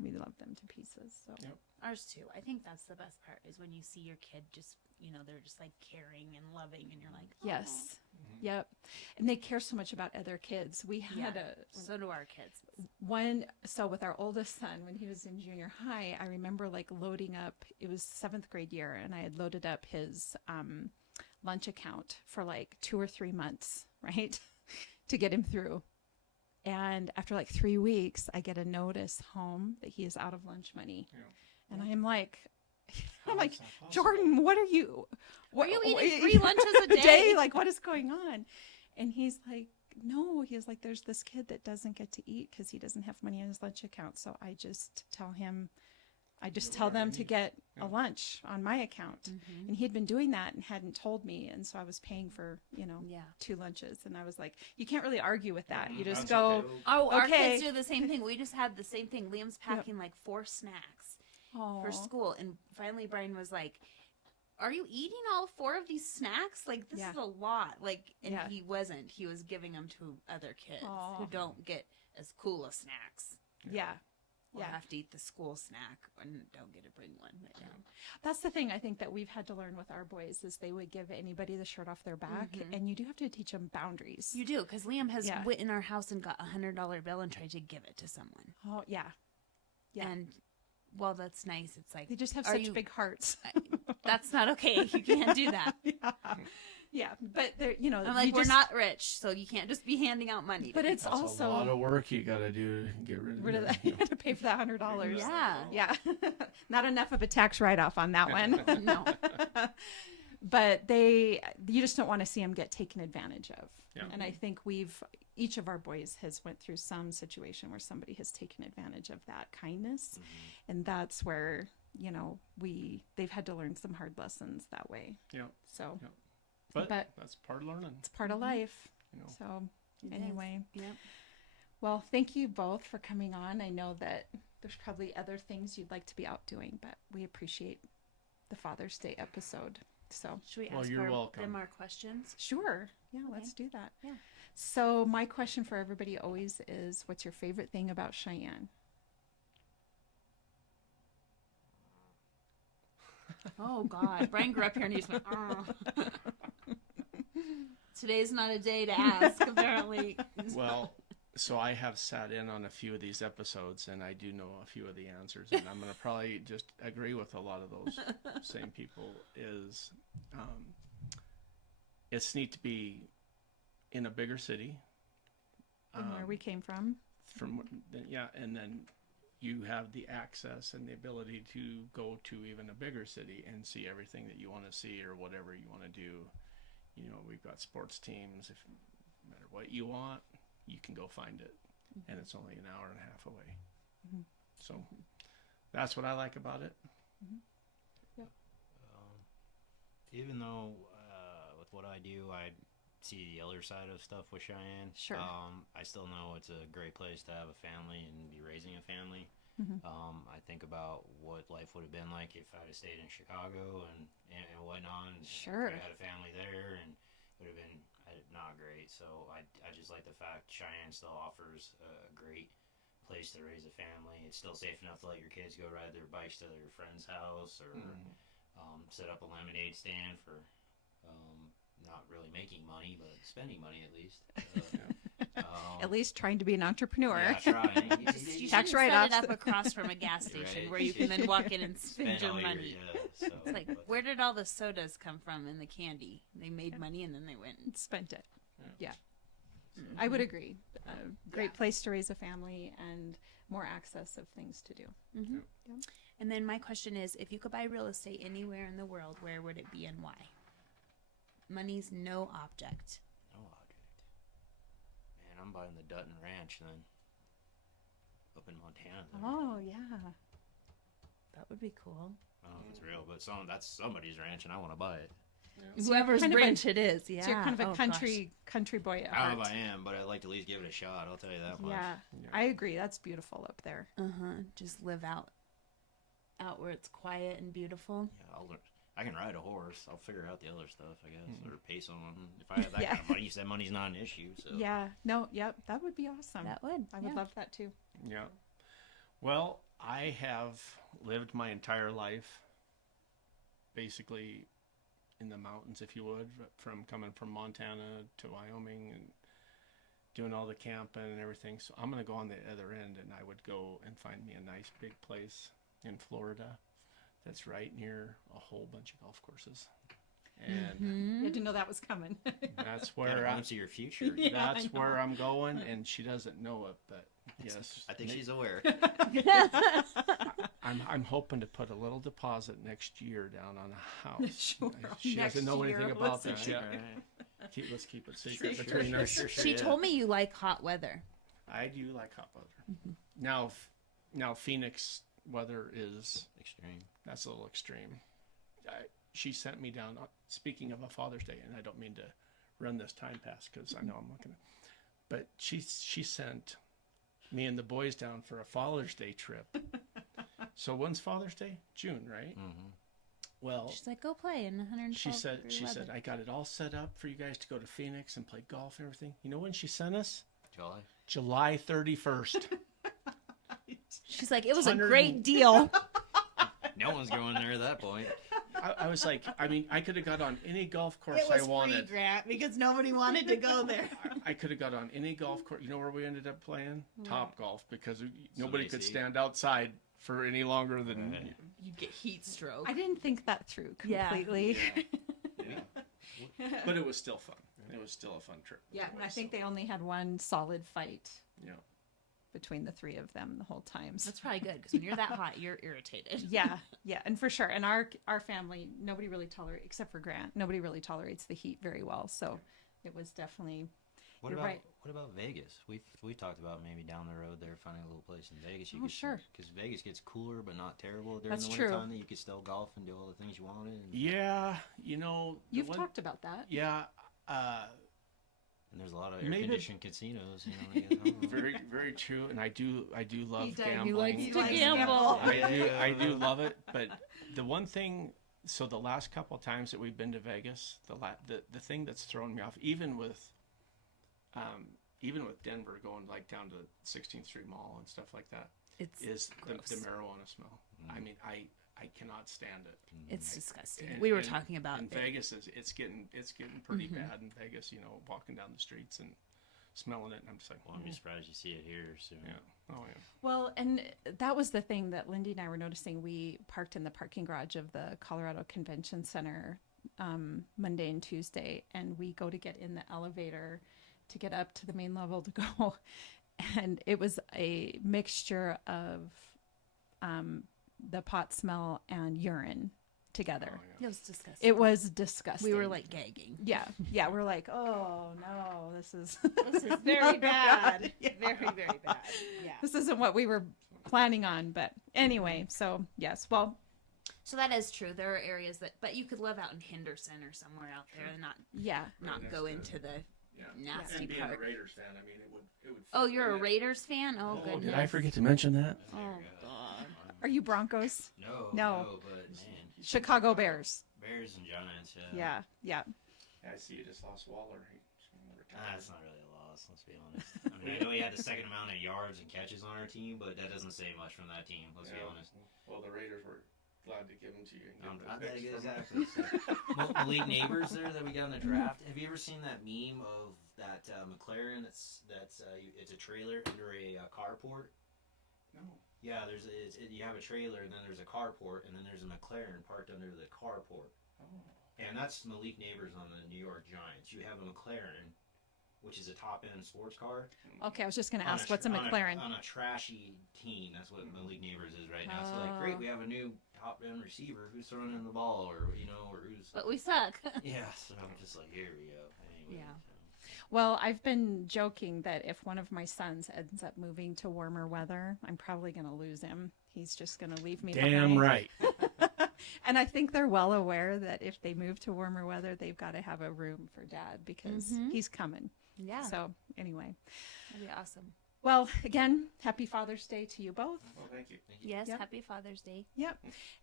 we love them to pieces. So Yep. Ours too. I think that's the best part is when you see your kid just, they're just like caring and loving, and you're like, oh. yes, yep, and they care so much about other kids. We had Yeah. So do our kids. So with our oldest son, when he was in junior high, I remember like loading up, it was 7th grade year, and I had loaded up his lunch account for like 2 or 3 months, right, to get him through. And after like 3 weeks, I get a notice home that he is out of lunch money. Yeah. And I'm like, How is that possible? Jordan, what are you? Are you eating 3 lunches a day? Like, what is going on? And he's like, no, he's like, there's this kid that doesn't get to eat because he doesn't have money in his lunch account. So I just tell them to get a lunch on my account. And he had been doing that and hadn't told me. And so I was paying for, Yeah. 2 lunches. And I was like, you can't really argue with that. You just That's go, okay. Oh, our Okay. kids do the same thing. We just had the same thing. Liam's packing like 4 snacks for oh, school. And finally Brian was like, are you eating all 4 of these snacks? Like, this Yeah. is a lot. Like, and Yeah. he wasn't. He was giving them to other kids Aw. who don't get as cool as snacks. yeah. Or Yeah. have to eat the school snack and don't get to bring one. But, yeah. That's the thing I think that we've had to learn with our boys is they would give anybody the shirt off their back. And you do have to teach them boundaries. You do, because Liam has Yeah. went in our house and got $100 bill and tried to give it to someone. Oh, yeah. Yeah. And well, that's nice. It's like They just have are such you- big hearts. that's not okay. You can't do that. Yeah. Yeah. But they're, I'm like, we're not rich, so you can't just be handing out money. But it's That's also a lot of work you got to do to get rid of that. You have to pay for that $100. Yeah. Yeah. Not enough of a tax write-off on that one. No. But you just don't want to see them get taken advantage of. Yeah. And I think each of our boys has went through some situation where somebody has taken advantage of that kindness. And that's where, you know, they've had to learn some hard lessons that way. Yeah. So Yeah. But But- that's part of learning. it's part of life. You know. So It is. anyway, Yep. well, thank you both for coming on. I know that there's probably other things you'd like to be out doing, but we appreciate the Father's Day episode. So Should we Well, ask you're welcome. them our questions? sure. Yeah, let's do that. Yeah. So my question for everybody always is, what's your favorite thing about Cheyenne? Oh God, Brian grew up here and he just went, oh. Today's not a day to ask, apparently. Well, so I have sat in on a few of these episodes, and I do know a few of the answers, and I'm going to probably just agree with a lot of those same people. Is it's neat to be in a bigger city. And where we came from? And then you have the access and the ability to go to even a bigger city and see everything that you want to see or whatever you want to do. You know, we've got sports teams. If no matter what you want, you can go find it, and it's only an hour and a half away. Mhm. So that's what I like about it. Even though with what I do, I see the other side of stuff with Cheyenne. Sure. I still know it's a great place to have a family and be raising a family. Mhm. I think about what life would have been like if I'd have stayed in Chicago and whatnot. And Sure. could have had a family there, and it would have been not great. So I just like the fact Cheyenne still offers a great place to raise a family. It's still safe enough to let your kids go ride their bikes to their friend's house, or set up a lemonade stand for not really making money, but spending money at least. At least trying to be an entrepreneur. Yeah, trying. You Tax should set write-offs. it up across from a gas station Right. where you can then walk in and spend your all money. so, It's like, but- where did all the sodas come from and the candy? They made money and then they went and Spent it. Yeah. Yeah. I would agree. A great place to raise a family and more access of things to do. And then my question is, if you could buy real estate anywhere in the world, where would it be and why? Money's no object. No object. Man, I'm buying the Dutton Ranch then. Up in Montana. There. Oh, yeah. That would be cool. I don't know if it's real, but that's somebody's ranch, and I want to buy it. So you're Whoever's kind of a- ranch it is, yeah. So you're kind of a Oh, country boy at I don't heart. know if I am, but I'd like to at least give it a shot. I'll tell you that much. Yeah, Yeah. I agree. That's beautiful up there. Just live out where it's quiet and beautiful. Yeah, I can ride a horse. I'll figure out the other stuff, I guess, or pay someone. If I have that Yeah. kind of money, you said money's not an issue. So Yeah. No. Yep. That would be awesome. That would. I would love that too. Yeah. Well, I have lived my entire life basically in the mountains, if you would, from coming from Montana to Wyoming and doing all the camping and everything. So I'm going to go on the other end, and I would go and find me a nice big place in Florida that's right near a whole bunch of golf courses. And I didn't know that was coming. that's Got a where glimpse of your future. Yeah, that's I know. where I'm going, and she doesn't know it, but yes, I think she's aware. I'm hoping to put a little deposit next year down on a house. Sure. She doesn't know Next anything year, about listen. this yet. Right. Let's keep it secret Sure, between sure, us. sure, sure, She yeah. told me you like hot weather. I do like hot weather. Now Phoenix weather is Extreme. that's a little extreme. She sent me down. Speaking of a Father's Day, and I don't mean to run this time past because I know I'm not gonna. But she sent me and the boys down for a Father's Day trip. So when's Father's Day? June, right? Mm-hmm. Well, She's like, go play in 112 she said degree weather. I got it all set up for you guys to go to Phoenix and play golf and everything. You know when she sent us? July. July 31st. She's like, it was a 100 great deal. No one's going there at that point. I was like, I mean, I could have got on any golf course I wanted. Grant, because nobody wanted to go there. I could have got on any golf course. You know where we ended up playing? Top Golf, because nobody could AC. stand outside for any longer than. Right. You get heat stroke. I didn't think that through Yeah. completely. Yeah. But it was still fun. It was still a fun trip. Yeah, and I think they only had one solid fight Yeah. between the three of them the whole time. So- That's probably good because when you're that hot, you're irritated. yeah, yeah, and for sure. And our family, nobody really tolerates, except for Grant, nobody really tolerates the heat very well. So it was definitely What You're about right. what about Vegas? We've talked about maybe down the road there finding a little place in Vegas. You Oh, could sure. because Vegas gets cooler but not terrible during That's the true. winter time. That you could still golf and do all the things you wanted. And, Yeah, the You've one- talked about that. Yeah, and there's a lot of air Maybe- conditioned casinos. I guess. I don't know. very very true. And I do love He does. gambling. He likes He to likes to gamble. gamble. I do love it. But the one thing, so the last couple of times that we've been to Vegas, the thing that's thrown me off, even with Denver going like down to 16th Street Mall and stuff like that, It's is the gross. marijuana smell. I mean, I cannot stand it. It's disgusting. And- we were and- talking about in it. Vegas. It's getting pretty bad in Vegas. Walking down the streets and smelling it, and I'm just like, Well, I'm just surprised you see it here soon. yeah, oh yeah. Well, and that was the thing that Lindee and I were noticing. We parked in the parking garage of the Colorado Convention Center Monday and Tuesday, and we go to get in the elevator to get up to the main level to go. And it was a mixture of the pot smell and urine together. Oh, yeah. It was disgusting. It was disgusting. We were like gagging. yeah. We're like, oh no, this is This is very bad. Yeah. Very, very bad. Yeah. this isn't what we were planning on. But anyway, so yes, well, So that is true. There are areas but you could live out in Henderson or somewhere out there and yeah. not Right go next to- into the Yeah. nasty And being part. a Raiders fan, I mean, it would. Oh, fit you're a right in. Raiders fan? Oh, goodness. Did I forget to mention that? Oh, God. Are you Broncos? No, No. but man, Chicago Bears. Bears and Giants. Yeah. Yeah, I see you just lost Waller. That's not really a loss. Let's be honest. I mean, I know he had the second amount of yards and catches on our team, but that doesn't say much from that team. Let's be honest. Well, the Raiders were glad to give him to you. And I get bet the picks exactly. from Malik Neighbors there that we got in the draft. Have you ever seen that meme of that McLaren? It's a trailer under a carport. No. Yeah, you have a trailer and then there's a carport and then there's a McLaren parked under the carport. Oh. And that's Malik Neighbors on the New York Giants. You have a McLaren, which is a top-end sports car. Okay, I was just going to on ask, what's a on McLaren? on a trashy team. That's what Malik Neighbors is right now. So like, great, we have a new top-end receiver who's throwing in the ball, or who's But we suck. yeah. So I'm just like, here we go. Anyway, Yeah. so. Well, I've been joking that if one of my sons ends up moving to warmer weather, I'm probably going to lose him. He's just going to leave me Damn behind. right. And I think they're well aware that if they move to warmer weather, they've got to have a room for dad because he's coming. Yeah. So anyway, That'd be awesome. well, again, happy Father's Day to you both. Well, thank you. Yes. Yep. Happy Father's Day. Yep.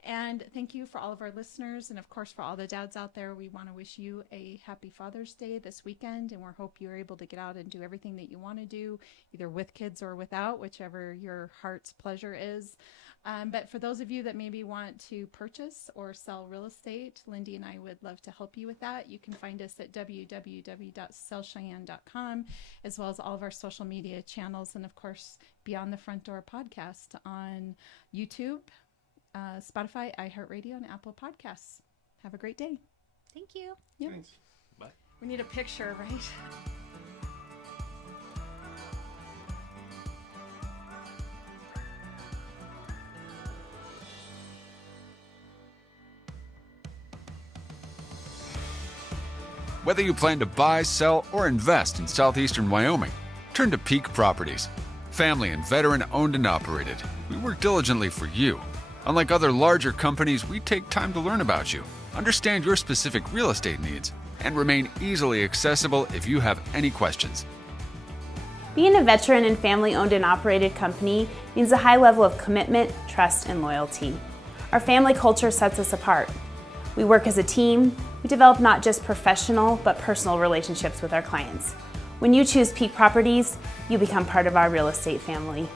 And thank you for all of our listeners. And of course, for all the dads out there, we want to wish you a happy Father's Day this weekend. And we hope you're able to get out and do everything that you want to do, either with kids or without, whichever your heart's pleasure is. But for those of you that maybe want to purchase or sell real estate, Lindee and I would love to help you with that. You can find us at www.sellcheyenne.com, as well as all of our social media channels. And of course, Beyond the Front Door podcast on YouTube, Spotify, iHeartRadio, and Apple Podcasts. Have a great day. Thank you. Yep. Thanks. Bye. We need a picture, right? Whether you plan to buy, sell, or invest in southeastern Wyoming, turn to Peak Properties. Family and veteran owned and operated, we work diligently for you. Unlike other larger companies, we take time to learn about you, understand your specific real estate needs, and remain easily accessible if you have any questions. Being a veteran and family-owned and operated company means a high level of commitment, trust, and loyalty. Our family culture sets us apart. We work as a team. We develop not just professional, but personal relationships with our clients. When you choose Peak Properties, you become part of our real estate family.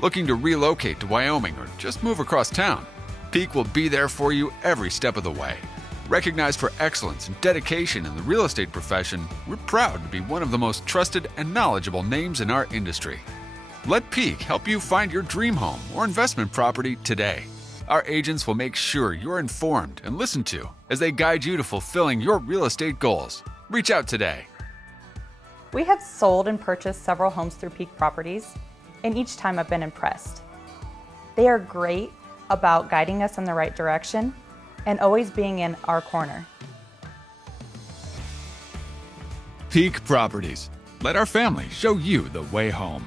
Looking to relocate to Wyoming or just move across town? Peak will be there for you every step of the way. Recognized for excellence and dedication in the real estate profession, we're proud to be one of the most trusted and knowledgeable names in our industry. Let Peak help you find your dream home or investment property today. Our agents will make sure you're informed and listened to as they guide you to fulfilling your real estate goals. Reach out today. We have sold and purchased several homes through Peak Properties, and each time I've been impressed. They are great about guiding us in the right direction and always being in our corner. Peak Properties. Let our family show you the way home.